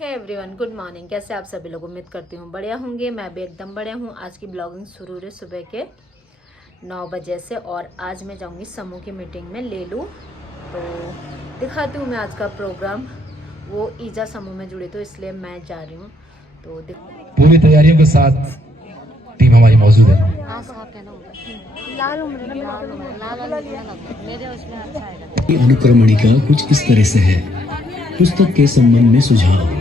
Hey everyone, good morning. कैसे आप सभी लोग? उम्मीद करती हूँ बढ़िया होंगे। मैं भी एकदम बढ़िया हूँ। आज की ब्लॉगिंग शुरू हुई सुबह के 9 बजे से और आज मैं जाऊँगी समूह की मीटिंग में ले लूँ। तो दिखाती हूँ मैं आज का प्रोग्राम। वो ईजा समूह में जुड़ी तो इसलिए मैं जा रही हूँ। तो पूरी तैयारियों के साथ टीम हमारी मौजूद है। अनुक्रमणिका कुछ इस तरह से है। पुस्तक के संबंध में सुझाव।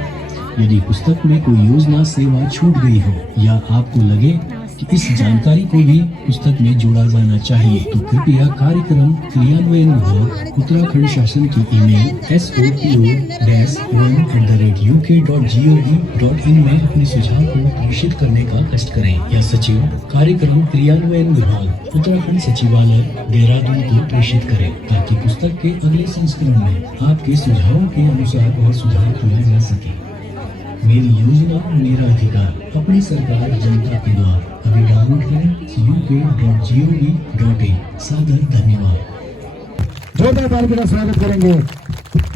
यदि पुस्तक में कोई योजना सेवा छूट गई हो या आपको लगे कि इस जानकारी को भी पुस्तक में जोड़ा जाना चाहिए तो कृपया कार्यक्रम क्रियान्वयन विभाग उत्तराखंड शासन की ईमेल SOPO-1@uk.gov.in में अपने सुझाव को प्रेषित करने का कष्ट करें या सचिव कार्यक्रम क्रियान्वयन विभाग उत्तराखंड सचिवालय देहरादून को प्रेषित करें ताकि पुस्तक के अगले संस्करण में आपके सुझावों के अनुसार और सुधार किया जा सके। मेरी योजना मेरा अधिकार, अपनी सरकार जनता के द्वार। अभी डाउनलोड करें uk.gov.in। सादर धन्यवाद। जोरदार तालियों का स्वागत करेंगे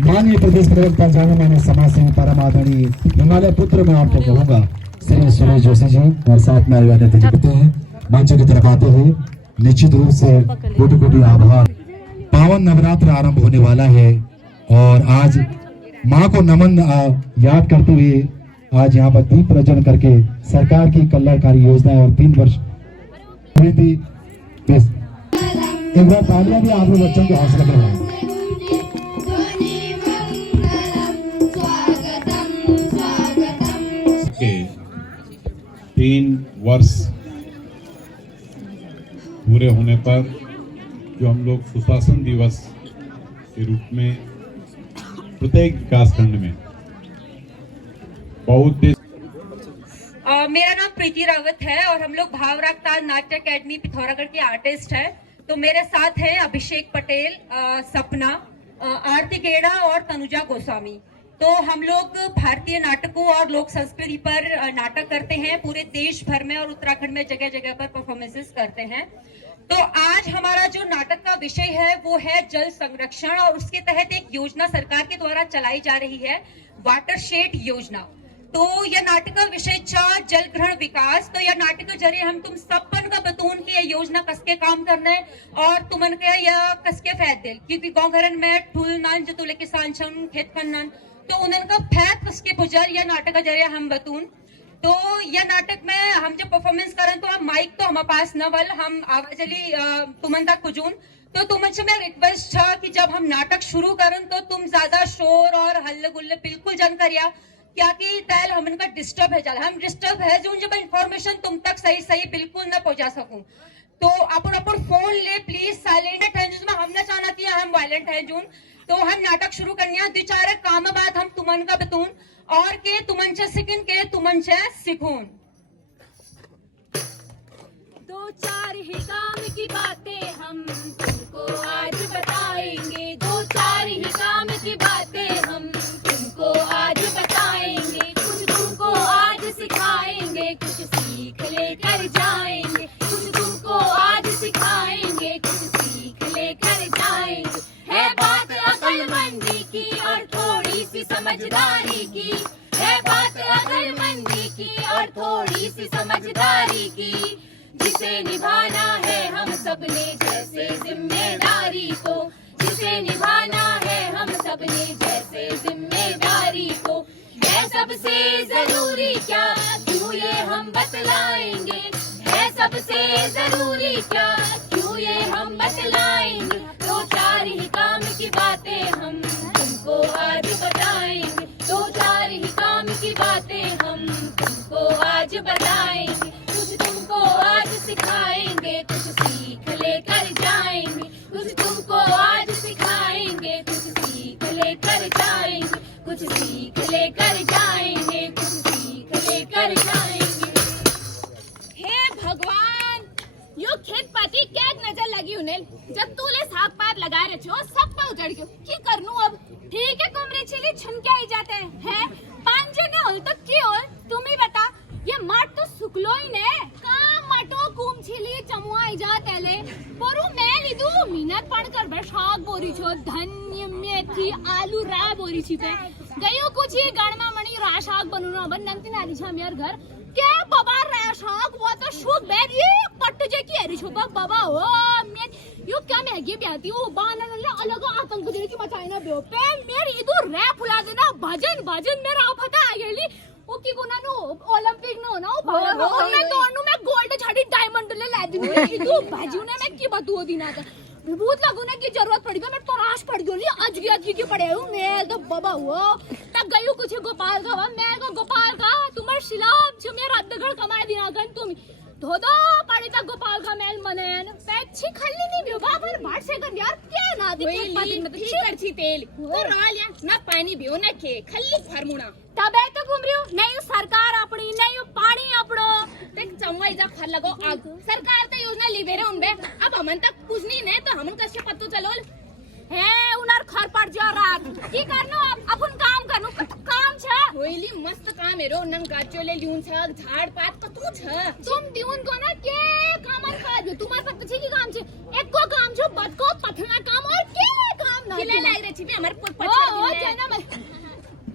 माननीय प्रदेश प्रवक्ता जाने माने समाज सेवी परम आदरणीय हिमालय पुत्र में आपको कहूँगा श्री सुरेश जोशी जी और साथ में आयोजन करते हैं। मंच की तरफ आते हैं। निश्चित रूप से कोटि कोटि आभार। पावन नवरात्र आरंभ होने वाला है और आज माँ को नमन याद करते हुए आज यहाँ पर दीप प्रज्वलन करके सरकार की कल्याणकारी योजना और 3 वर्ष हुई थी। एक बार तालियां भी आप लोग बच्चों के हौसला करवाएं। के 3 वर्ष पूरे होने पर जो हम लोग सुशासन दिवस के रूप में प्रत्येक विकास खंड में मेरा नाम प्रीति रावत है और हम लोग भावराग ताल नाट्य अकेडमी पिथौरागढ़ के आर्टिस्ट हैं। तो मेरे साथ हैं अभिषेक पटेल, सपना, आरती गेड़ा और तनुजा गोस्वामी। तो हम लोग भारतीय नाटकों और लोक संस्कृति पर नाटक करते हैं। पूरे देश भर में और उत्तराखंड में जगह जगह पर परफॉर्मेंसेस करते हैं। तो आज हमारा जो नाटक का विषय है वो है जल संरक्षण और उसके तहत एक योजना सरकार के द्वारा चलाई जा रही है, वाटरशेड योजना। तो यह नाटक का विषय जल ग्रहण विकास। तो यह नाटक के जरिए हम तुम सबन का बतून की यह योजना कसके काम करना है और तुमन के यह कसके फैद दिल क्योंकि गाँव घरन में ठुल नान जतुले किसान छन खेत खन्नन तो उनका फैद कसके पुजर यह नाटक के जरिए हम बतून। तो यह नाटक में हम जब परफॉर्मेंस करें तो हम माइक तो हमारे पास न बल हम आवाजली तुमन तक कुजून। तो तुमन से मैं रिक्वेस्ट था कि जब हम नाटक शुरू करें तो तुम ज्यादा शोर और हल्ले गुल्ले बिल्कुल जन करिया क्या कि तैल हम इनका डिस्टर्ब है हम डिस्टर्ब है जो जब इंफॉर्मेशन तुम तक सही सही बिल्कुल न पहुंचा सकूं। तो अपन फोन ले प्लीज साइलेंट है जिसमें हम न चाहना थी हम वायलेंट है जून। तो हम नाटक शुरू करने द्विचार काम बाद हम तुमन का बतून और के तुमन से सिकिन के तुमन से सिखून। 2-4 ही काम की बातें हम तुमको आज बताएंगे। 2-4 ही काम की बातें हम तुमको आज बताएंगे। कुछ तुमको आज सिखाएंगे, कुछ सीख लेकर जाएंगे। कुछ तुमको आज सिखाएंगे, कुछ सीख लेकर जाएंगे। है बात अक्लमंदी की और थोड़ी सी समझदारी की। है बात अक्लमंदी की और थोड़ी सी समझदारी की। जिसे निभाना है हम सबने जैसे जिम्मेदारी को। जिसे निभाना है हम सबने जैसे जिम्मेदारी को। है सबसे जरूरी क्या क्यों ये हम बतलाएंगे। है सबसे जरूरी क्या क्यों ये हम बतलाएंगे। 2-4 ही काम की बातें हम तुमको आज बताएंगे। 2-4 ही काम की बातें हम तुमको आज बताएंगे। कुछ तुमको आज सिखाएंगे, कुछ सीख लेकर जाएंगे। कुछ तुमको आज सिखाएंगे, कुछ सीख लेकर जाएंगे। कुछ सीख लेकर जाएंगे, कुछ सीख लेकर जाएंगे। हे भगवान, यो खेत पाती क्या नजर लगी उन्हें जब तूले साग पात लगा रहे छो सब पे उजड़ गयो। की करनू अब? ठीक है कुमरे छिली छन के आई जाते हैं 5 जने होल तो की होल तुम ही बता। ये माट तो सुकलो ही ने का मटो कुम छिली चमुआ आई जाते ले पोरू मैं लिदू मिनट पढ़कर बशाक बोरी छो धन्य मेथी आलू रा बोरी छी पे गयो कुछ ही गणमा मणि राश रैशाक बनूना बन नंती नारी छम यार घर के बाबा रैशाक वो तो शुभ बैर ये पट्ट जे की हरी छोबा बाबा हो मैं यो क्या महंगी ब्याती हूँ बाना ने अलग आतंक दे की मचाई ना बे पे मेरी इधर रैप फुला देना भजन भजन मेरा पता आ गेली ओ की गुना नो ओलंपिक नो ना मैं दोनों में गोल्ड छाड़ी डायमंड ले ला दी इधर भाजू ने मैं की बतू दिना था बहुत लागू ना की जरूरत पड़ी मैं तराश पड़ गई आज की पड़े हूँ मैं तो बाबा हुआ तक गई कुछ गोपाल का मैं को गोपाल का तुम्हारे शिलाब जो मेरा अद्धगढ़ कमाए दिना गन तुम धोदो पड़ी तक गोपाल का मेल मनन पैची खल्ली नहीं बियो बाबर बाट से कर यार क्या ना दिक्कत पाती में ठीक करछी तेल तो राल या ना पानी बियो ना के खल्ली फरमुना तबे तो घूम रही हूँ नहीं सरकार अपनी नहीं पानी अपनो देख चमवाई जा खल लगो आग सरकार तो योजना ली बेरे उनबे अब हमन तक कुछ नहीं ने तो हमन कसे पत्तो चलो है उनर खर पड़ जा रात की करनो अपन काम करनो काम छ होइली मस्त काम हेरो नंग गाचोले ल्यून छ झाड़ पात कतु छ तुम दिउन को ना के कामन खा दो तुम्हारे पत्तो छी की काम छ एक को काम छ बद को पथना काम और के काम ना खिले लाग रे छी बे हमर पछड़ ओ जाना मैं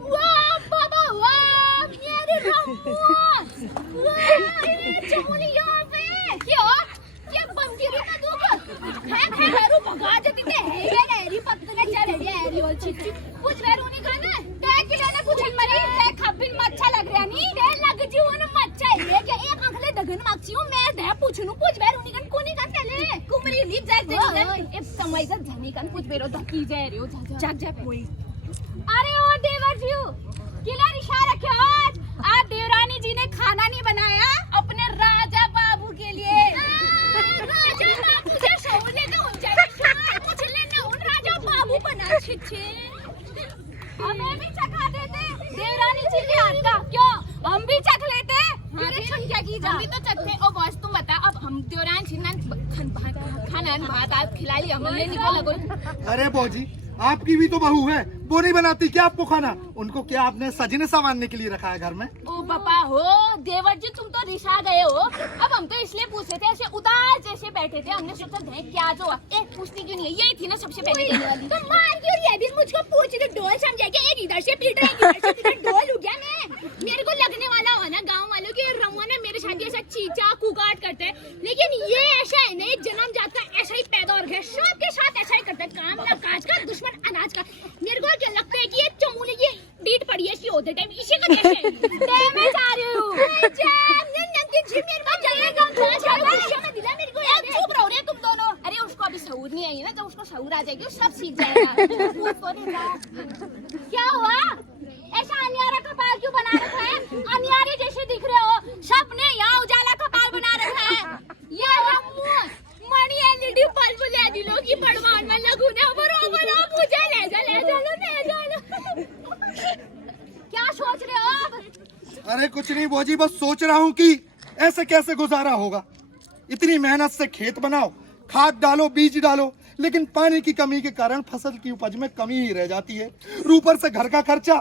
वाह बाबा वाह मेरे रम्मा वाह चमोली यहाँ पे क्या क्या बमगिरी ना दो क्या है हेरू भगा जती ते हेरी पत्तले चल हेरी और चिच्ची कुछ वेरू नहीं खाना देख के ना कुछ मरी देख खबिन मच्छा लग रहा नहीं दे लग जीवन मच्छा है क्या एक आंखले दगन मागची हूं मैं दे पूछनु कुछ वेरू नहीं कन कोनी का चले कुमरी ली जाए एक समय से धनी कन कुछ वेरो धकी जाए रे जाग जा कोई अरे ओ देवर जी किला इशारा रखे आज देवरानी जी ने खाना नहीं बनाया अपने राजा बाबू के लिए राजा बाबू से सोने का उन जाए कुछ लेना उन राजा बाबू बना छिछे हमें भी चखा देते देवरानी जी के हाथ का क्यों हम भी चख लेते मेरे छुंजा की जा हम भी तो चखते ओ बॉस तुम बता अब हम देवरानी जी ने खाना भात आज खिला लिया हमने नहीं बोला कोई अरे बौजी आपकी भी तो बहू है वो नहीं बनाती क्या आपको खाना उनको क्या आपने सजने संवारने के लिए रखा है घर में ओ पापा हो देवर जी तुम तो रिसा गए हो अब हम तो इसलिए पूछे थे ऐसे उदास जैसे बैठे थे हमने सोचा थे क्या जो एक पूछती क्यों नहीं है यही थी ना सबसे पहले कहने वाली तो मार क्यों ये भी मुझको पूछ रही डोल समझाएगा एक इधर से पीट रहा है इधर से डोल हो गया मैं मेरे को लगने वाला हो ना गाँव वालों की रमुआ ने मेरे साथ ऐसा चीचा कुकाट करते हैं लेकिन ये ऐसा है नहीं जन्म जात का ऐसा ही पैदा और गया सबके साथ ऐसा ही करता है काम ना काज का दुश्मन अनाज का मेरे को क्या लगता है कि ये चमूले की डीट पड़ी है सी होते टाइम इसी का कैसे मैं जा रही हूं जान नंदी जी मेरे पास जाएगा गुस्सा में दिला मेरे को यार चुप रहो रे तुम दोनों अरे उसको अभी शऊर नहीं आई ना जब उसको शऊर आ जाएगी सब सीख जाएगा क्या हुआ ऐसा अनियारा कपाल क्यों बना रखा है अनियारे जैसे दिख रहे हो सबने यहाँ उजाला कपाल बना रखा है ये मणि एलईडी बल्ब ले दिलो की पड़वान में लगू ने बरोबर मुझे ले जा क्या सोच रहे हो आप अरे कुछ नहीं बौजी बस सोच रहा हूँ कि ऐसे कैसे गुजारा होगा इतनी मेहनत से खेत बनाओ खाद डालो बीज डालो लेकिन पानी की कमी के कारण फसल की उपज में कमी ही रह जाती है ऊपर से घर का खर्चा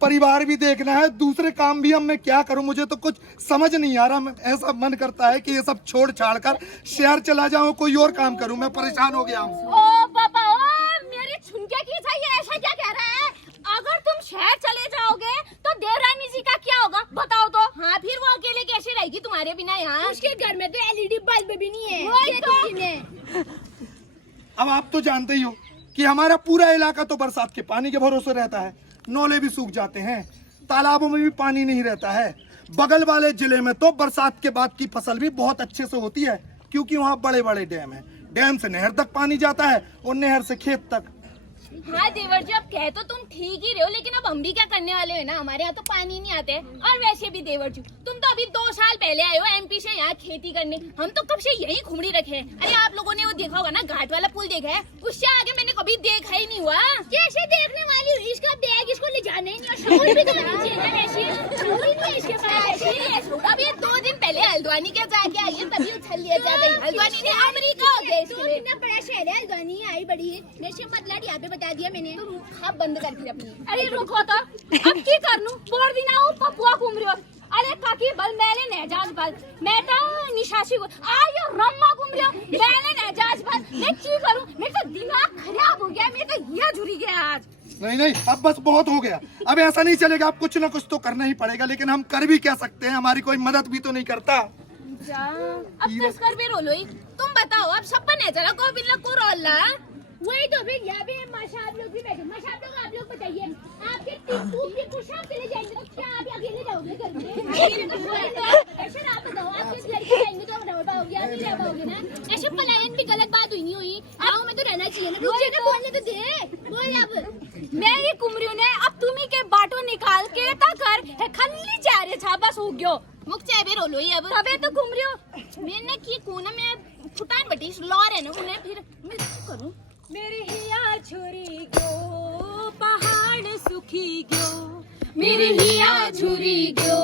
परिवार भी देखना है दूसरे काम भी अब मैं क्या करूं मुझे तो कुछ समझ नहीं आ रहा ऐसा मन करता है कि ये सब छोड़ छाड़ कर शहर चला जाऊं कोई और काम करूं मैं परेशान हो गया हूं ओ पापा ओ मेरी छुनके की था ये ऐसा क्या कह रहा है अगर तुम शहर चले जाओगे तो देवरानी जी का क्या होगा बताओ तो हाँ फिर वो अकेले कैसे रहेगी तुम्हारे बिना यहाँ उसके घर में तो एलईडी बल्ब भी नहीं है अब आप तो जानते ही हो कि हमारा पूरा इलाका तो बरसात के पानी के भरोसे रहता है नौले भी सूख जाते हैं तालाबों में भी पानी नहीं रहता है बगल वाले जिले में तो बरसात के बाद की फसल भी बहुत अच्छे से होती है क्योंकि वहाँ बड़े बड़े डैम है डैम से नहर तक पानी जाता है और नहर से खेत तक हाँ देवर जी अब कह तो तुम ठीक ही रहे हो लेकिन अब हम भी क्या करने वाले हैं ना हमारे यहाँ तो पानी नहीं आते और वैसे भी देवर जी तुम तो अभी 2 साल पहले आए हो एमपी से यहाँ खेती करने हम तो कब से यही घुमड़ी रखे हैं अरे आप लोगों ने वो देखा होगा ना घाट वाला पुल देखा है उससे आगे मैंने कभी देखा ही नहीं हुआ कैसे देखने वाली हुई इसका बैग इसको ले जाने ही नहीं अभी 2 दिन पहले हल्द्वानी के जाके आई है तभी उछल लिया जाता है हल्द्वानी ने अमेरिका हो गया इतना बड़ा शहर है हल्द्वानी आई बड़ी वैसे मतलब यहाँ पे बता दिया मैंने तो खाब बंद कर दी अपनी अरे रुको तो अब की करनू बोर दिन आओ पपुआ घूम रही हो अरे काकी बल मैंने नेजाज बल मैं तो निशासी को आयो रम्मा घूम रही हो मैंने नेजाज बल मैं की करूं मेरा तो दिमाग खराब हो गया मैं तो ये झुरी गया आज नहीं नहीं, अब बस बहुत हो गया। अब ऐसा नहीं चलेगा, अब कुछ ना कुछ तो करना ही पड़ेगा। लेकिन हम कर भी क्या सकते हैं, हमारी कोई मदद भी तो नहीं करता। अब तस्कर भी रोलोई तुम बताओ, अब सपन है जरा को बिल्ला को रोला वही तो फिर यहाँ भी माशा आप लोग भी बैठे। माशा आप लोग बताइए, आपके टिप्पू भी कुछ चले जाएंगे तो क्या आप अकेले जाओगे घर में? ऐसे आप बताओ, आप किस लड़के जाएंगे तो रह पाओगे, आप नहीं रह पाओगे ना। ऐसे पलायन भी गलत बात हुई नहीं हुई, गाँव में तो रहना चाहिए ना। रुक जाएगा, बोलने तो दे, बोल। अब मैं ये कुमरियो ने अब तुम्ही के बाटो निकाल के ता कर है खल्ली चारे छाबस हो गयो मुक चाहे भी रोलो ही। अब तबे तो कुमरियो मैंने की कोना में फुटान बटी लॉर है ना उन्हें फिर मैं करूं। मेरी हिया छुरी गयो पहाड़ सुखी गयो, मेरी हिया छुरी गयो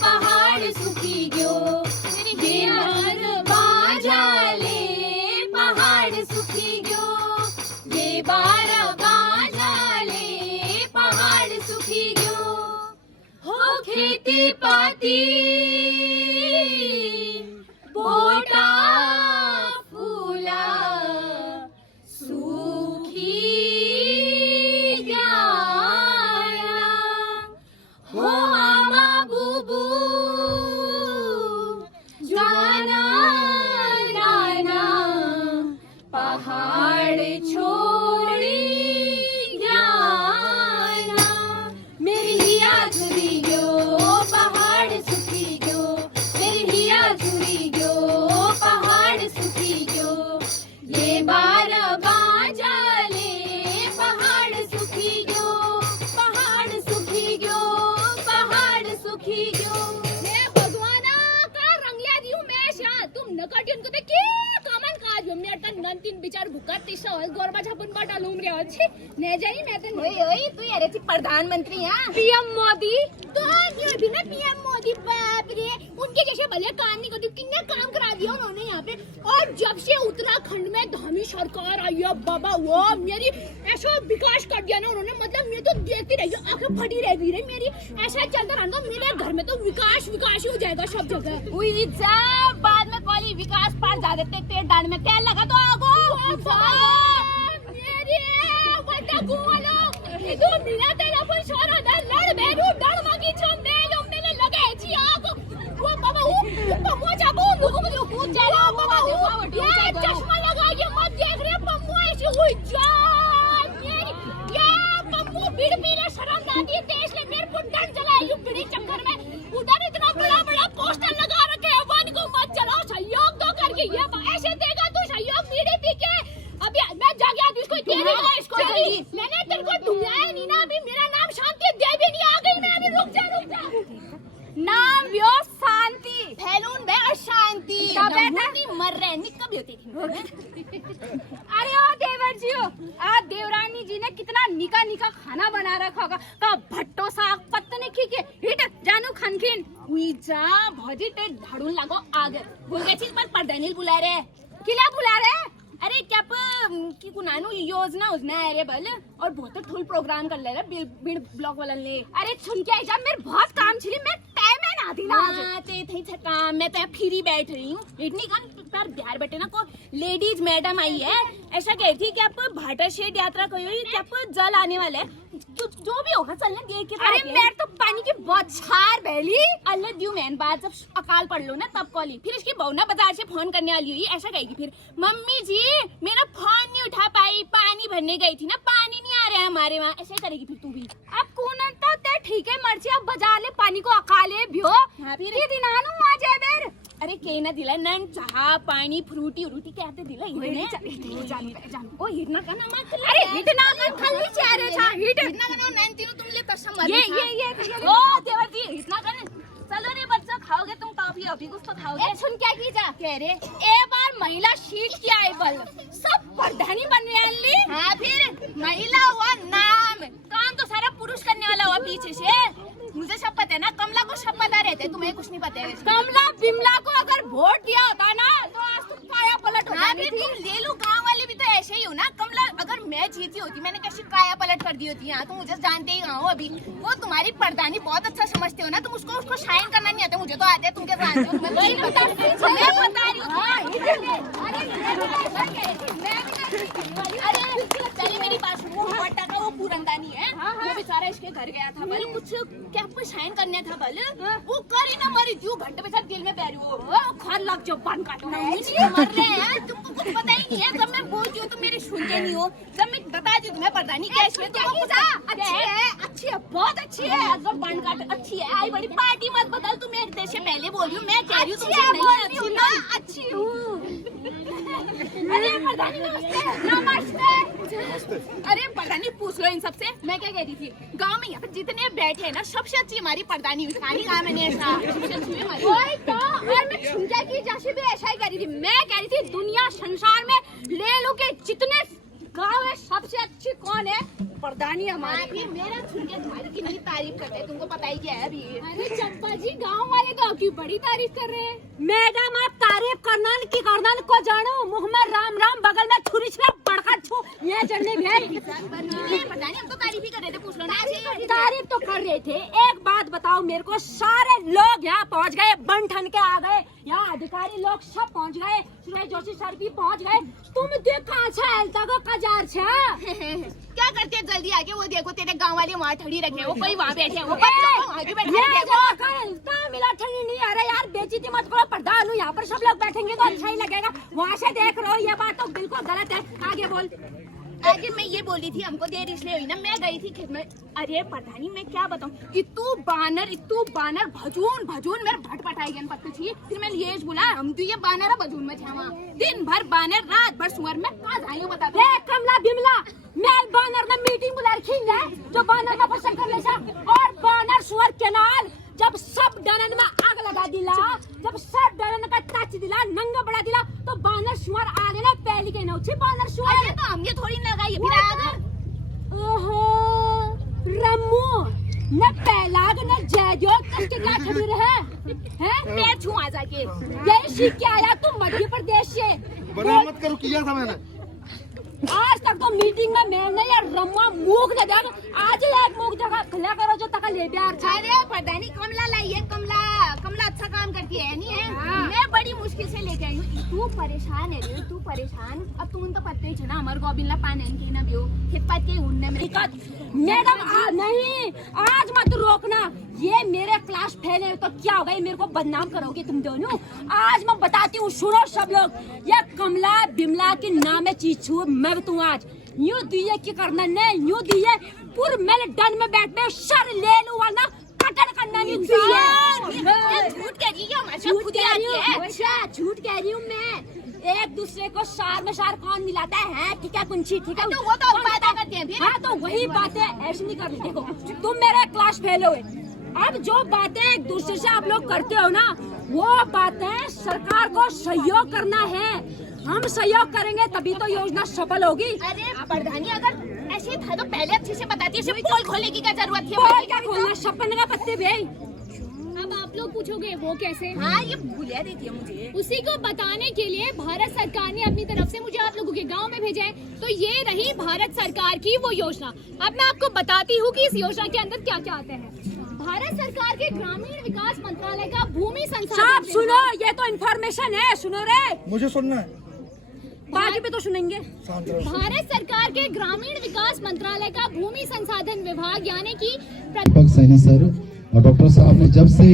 पहाड़ सुखी गयो, मेरी हिया बाजाले पहाड़ सुखी गयो, ये बार बाजाले पहाड़ सुखी गयो। हो खेती पाती बोटा फूला सूखी गया, हो आमा बुबू जाना जाना पहाड़ छोड़ी जाना, मेरी हिया छुरी गयो पहाड़ सुखी गयो, मेरी हिया छुरी गयो पहाड़ सुखी गयो, ये बार बाजाले पहाड़ सुखी गयो, पहाड़ सुखी गयो, पहाड़ सुखी गयो। मैं भगवाना का रंगला दियो मैं शा तुम नकटिन को के कामन काज मैं तन नंतिन विचार भुका तिसा होय गोरबा छापुन बाटा लूम रे अछि ने जाई मैं तन ओए ओए तू यारे थी प्रधानमंत्री हां पीएम मोदी तो ये भी ना पीएम मोदी बाप रे उनके जैसे भले काम नहीं करती कितने काम करा दिया उन्होंने यहाँ पे। और जब से उत्तराखंड में धामी सरकार आई है बाबा वो मेरी ऐसा विकास कर दिया ना उन्होंने, मतलब मैं तो देखती रही आंखें फटी रहती रही मेरी। ऐसा चलता रहा मेरे घर में तो विकास विकास ही हो जाएगा सब जगह। बाद में कॉली विकास पार जा देते तेल डाल में तेल लगा तो आगो मेरी बड़ा गोलो इधर मीना तेरा पर छोरा दा लड़ बेरू डर मागी छंदे जो मेरे लगे छी आगो वो बाबा वो पम्मो जाबो मुको मुझे कूद चला बाबा ये चश्मा लगा ये मत देख रे पम्मो ऐसे हुई जा मेरी ये पम्मो बीड़ पीने शर्म आती है देश ने मेरे को डर चला यू बीड़ी चक्कर में उधर इतना बड़ा बड़ा पोस्टर लगा रखे हैं वन को मत चलाओ सहयोग दो करके ये ऐसे देगा तो सहयोग बीड़ी पी के अभी मैं जाके आदमी इसको देगा इसको जल्दी मैंने तेरे को ढूंढाया नहीं ना। अभी मेरा नाम शांति देवी नहीं आ गई मैं अभी रुक जा नाम यो शांति फैलून बे अशांति नहीं मर रहे नहीं कब होती थी। अरे ओ देवर जी आज देवरानी जी ने कितना निका निका खाना बना रखा होगा का भट्टो साग पत्तने की के हिट जानू खनखिन हुई जा भौजी ते धड़ून लगो आगे भूल गए चीज पर परदानील बुला रहे किला बुला रहे। अरे क्या की कुनानु योजना उजना है रे बल और बहुत ठुल प्रोग्राम कर ले रे बिड़ ब्लॉक वाला ले। अरे सुन के जा मेरे बहुत काम छिली मैं टाइम है ना आती ना ते थई छ काम मैं तो फ्री बैठ रही हूँ इतनी काम पर बिहार बैठे ना को लेडीज मैडम आई है ऐसा कह थी कि आप भाटा शेड यात्रा कोई हुई कि आप जल आने वाले जो भी होगा चलने देख के। अरे मेरे तो पानी की बौछार बहली अल्लाह द्यू मैन बात जब अकाल पड़ लो ना तब कॉली फिर इसकी बहू बाजार से फोन करने वाली हुई ऐसा कहेगी फिर मम्मी जी मेरा फोन नहीं उठा पाई पानी भरने गई थी ना पानी नहीं आ रहा है हमारे वहाँ ऐसे करेगी फिर तू भी। अब कौन ठीक है मर्जी अब बाजार ले पानी को अकाले भ्यो फिर दिन आनू आ जाए बेर। अरे के ना दिला नन चाह पानी फ्रूटी उरूटी कहते दिला इतने जान ओ हिटना का ना मत अरे हिटना का खाली चारे था हिटना का नन तीनों तुम ले तसम मर ये ओ देवर जी हिटना का चलो रे बच्चा खाओगे तुम टॉफी अभी कुछ तो खाओगे। ए सुन क्या की जा कह रे एक बार महिला शीट की आई बल सब प्रधानी बनने वाली। हां फिर महिला हुआ नाम काम तो सारा पुरुष करने वाला हुआ पीछे से। मुझे सब पता है ना कमला को सब पता रहते तुम्हें कुछ नहीं पता है। कमला बिमला को अगर वोट दिया होता ना तो आज तुम काया पलट हो जाती थी। तुम ले लो गांव वाले भी तो ऐसे ही हो ना। कमला अगर मैं जीती होती मैंने कैसी काया पलट कर दी होती। यहाँ तुम मुझे जानते ही हो अभी वो तुम्हारी प्रधानी बहुत अच्छा समझते हो ना तुम उसको शाइन करना नहीं आता मुझे तो आते है तुम क्या जानते हो। मैं बता रही हूँ अरे चलिए मेरी बात सुनो वो पुरंदानी कैश के घर गया था बल कुछ क्या कुछ साइन करने था बल वो करी ना मरी जो घंटे पे साथ दिल में पैर वो खर लग जो बन काटो मर रहे हैं तुमको कुछ पता ही नहीं है। जब मैं बोलती हूँ तो मेरी सुनते नहीं हो। जब मैं बता दी तुम्हें पता नहीं कैश में तुमको कुछ अच्छी है बहुत अच्छी है। मतलब बन काट अच्छी है। आई बड़ी पार्टी मत बदल। तुम एक देश से पहले बोल रही हूँ मैं कह रही हूँ तुमसे नहीं अच्छी ना अच्छी हूँ। अरे प्रधानी नमस्ते। अरे प्रधानी पूछ लो इन सबसे। मैं क्या कह रही थी गांव में यहाँ पे जितने बैठे हैं ना सबसे अच्छी हमारी प्रधानी विखानी गाँव में ऐसा सबसे अच्छी हमारी। और मैं झुमका की जैसे भी ऐसा ही कह रही थी। मैं कह रही थी दुनिया संसार में ले लो के जितने गाँव में सबसे अच्छी कौन है प्रधानी हमारी। मेरा झुमके तुम्हारी कितनी तारीफ करते हैं तुमको पता ही क्या है अभी। अरे चंपा जी गाँव वाले तो आपकी बड़ी तारीफ कर रहे हैं। मैडम आप तारीफ करना की करना को जानो मुँह में राम राम बगल में छुरी छुरा बड़का छू ये चढ़ने भी प्रधानी हम तो तारीफ ही कर रहे थे। पूछ लो ना तारीफ तो कर रहे थे। एक बात बताओ मेरे को सारे लोग यहाँ पहुँच गए बन ठन के आ गए यहाँ अधिकारी लोग सब पहुँच गए सुरेश जोशी सर भी पहुँच गए। तुम देख कहाँ को कजार छा क्या करते हैं जल्दी आके वो देखो तेरे गांव वाले वहाँ ठड़ी रखे वो कोई वहाँ बैठे वो आगे बैठे मिला ठंडी नहीं आ रहा यार बेइज्जती मत करो प्रधान हूँ यहाँ पर सब लोग बैठेंगे तो अच्छा ही लगेगा। वहाँ से देख रहे हो ये बात तो बिल्कुल गलत है। आगे बोल। आगे मैं ये बोली थी हमको देर इसलिए हुई ना मैं गई थी खेत में। अरे प्रधानी मैं क्या बताऊँ इतू बानर भजून भजून मेरे भटपटाई गन पत्ते थी। फिर मैं ये बोला हम तो ये बानर भजून में थे वहाँ दिन भर बानर रात भर सुअर में कहाँ जाए बता दो। कमला बिमला मैं बानर ने मीटिंग बुला रखी है जो बानर का फसल कर ले और बानर सुअर केनाल जब सब डरन में आग लगा दिला जब सब डरन का टच दिला नंगा बड़ा दिला तो बानर सुअर आ गए ना पहली के नौची बानर सुअर तो हम ये थोड़ी लगाई फिर आग। ओहो रम्मू न पहलाग न जयजो किसके क्या खबर है पैर छू आ जाके यही सीख के आया तुम मध्य प्रदेश से। बना मत करो किया था मैंने आज तक तो मीटिंग में मैंने या रम्मा मूक न देगा आज एक मूक जगह खिला करो जो तक ले प्यार। अरे प्रधानी कमला लाई है कमला अच्छा काम करती है नहीं है। मैं बड़ी मुश्किल से लेके आई हूँ। तू परेशान है रे तू परेशान। अब तुम तो पत्ते ही ना हमारे गोबिन ला पान की ना बियो खेत के उन्ने में मैडम नहीं आज मत रोकना ये मेरे क्लास फेल है तो क्या होगा मेरे को बदनाम करोगे तुम दोनों। आज मैं बताती हूँ सुनो सब लोग ये कमला बिमला के नाम है चीज छू मैं तू आज यूं दिए की करना नहीं यूं दिए पूरे मेरे डन में बैठ में सर ले लू वरना कटन करना नहीं दिए। झूठ कह रही है अच्छा झूठ कह रही हूँ मैं। एक दूसरे को सार में सार कौन मिलाता है ठीक है कुंची ठीक है तो वो तो बातें करते हैं। हाँ तो वही बातें ऐसे नहीं करनी। देखो तुम मेरे क्लास फेल हुए अब जो बातें एक दूसरे से आप लोग करते हो ना वो बातें सरकार को सहयोग करना है। हम सहयोग करेंगे तभी तो योजना सफल होगी। अरे प्रधानी अगर ऐसे था तो पहले अच्छे से बताती है पोल खोलने की क्या जरूरत है। पोल क्या खोलना छप्पन का पत्ते भी। अब आप लोग पूछोगे वो कैसे। हाँ ये भूलिया देती है मुझे। उसी को बताने के लिए भारत सरकार ने अपनी तरफ से मुझे आप लोगों के गांव में भेजा है। तो ये रही भारत सरकार की वो योजना। अब मैं आपको बताती हूँ कि इस योजना के अंदर क्या क्या आते हैं। भारत सरकार के ग्रामीण विकास मंत्रालय का भूमि संसाधन सुनो ये तो इन्फॉर्मेशन है सुनो रे मुझे सुनना है बाकी पे तो सुनेंगे। भारत सरकार के ग्रामीण विकास मंत्रालय का भूमि संसाधन विभाग यानी कि दीपक सैनी सर और डॉक्टर साहब ने जब से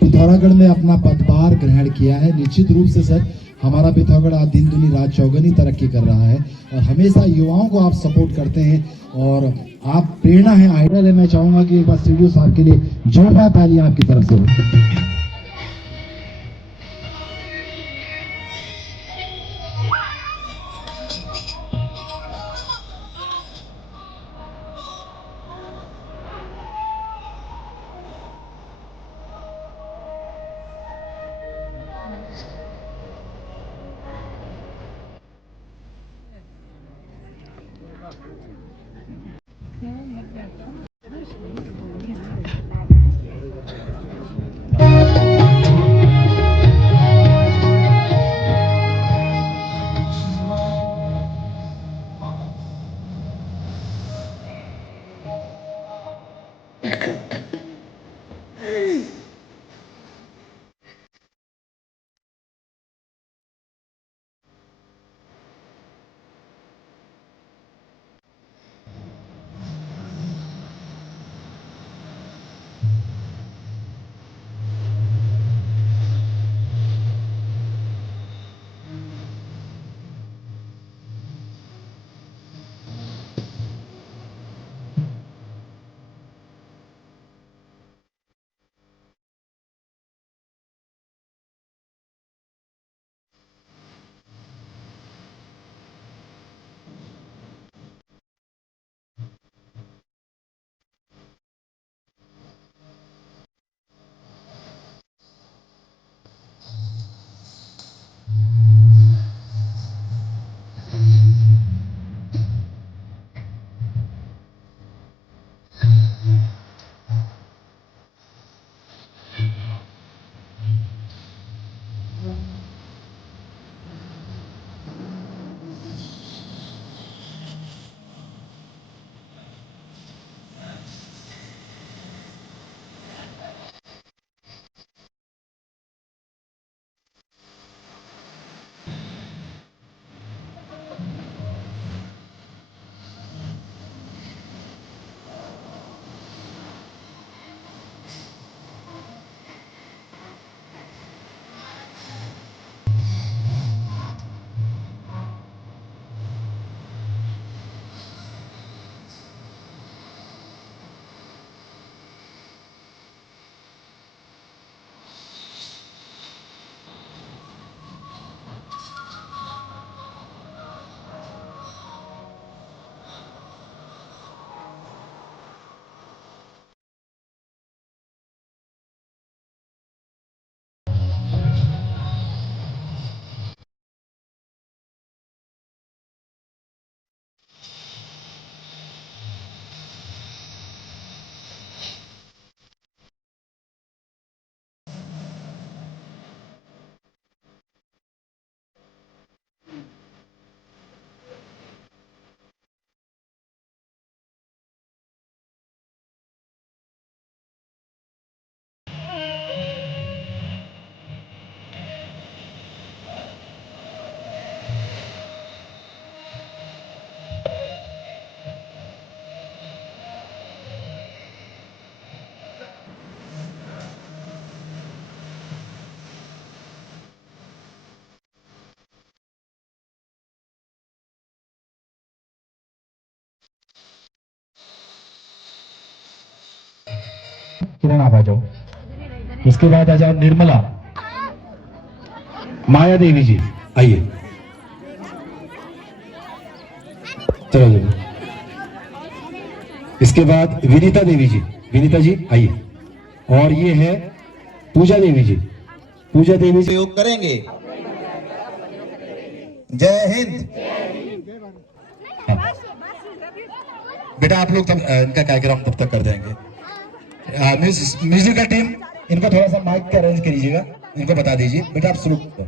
पिथौरागढ़ में अपना पदभार ग्रहण किया है निश्चित रूप से सर हमारा पिथौरागढ़ आज दिन दुनी रात चौगनी तरक्की कर रहा है और हमेशा युवाओं को आप सपोर्ट करते हैं और आप प्रेरणा है आइडल है। मैं चाहूंगा कि एक बार सीडीओ साहब के लिए जोरदार तालियां आपकी तरफ से। किरण आप आ जाओ। उसके बाद आ जाओ निर्मला, माया देवी जी आइए, चलो चलो। इसके बाद विनीता देवी जी, विनीता जी आइए। और ये है पूजा देवी जी, पूजा देवी जी उपयोग करेंगे। जय हिंद। बेटा आप लोग तब इनका कार्यक्रम तब तक कर देंगे। म्यूजिक का टीम इनको थोड़ा सा माइक का अरेंज करिएगा, इनको बता दीजिए। बेटा आप शुरू करो।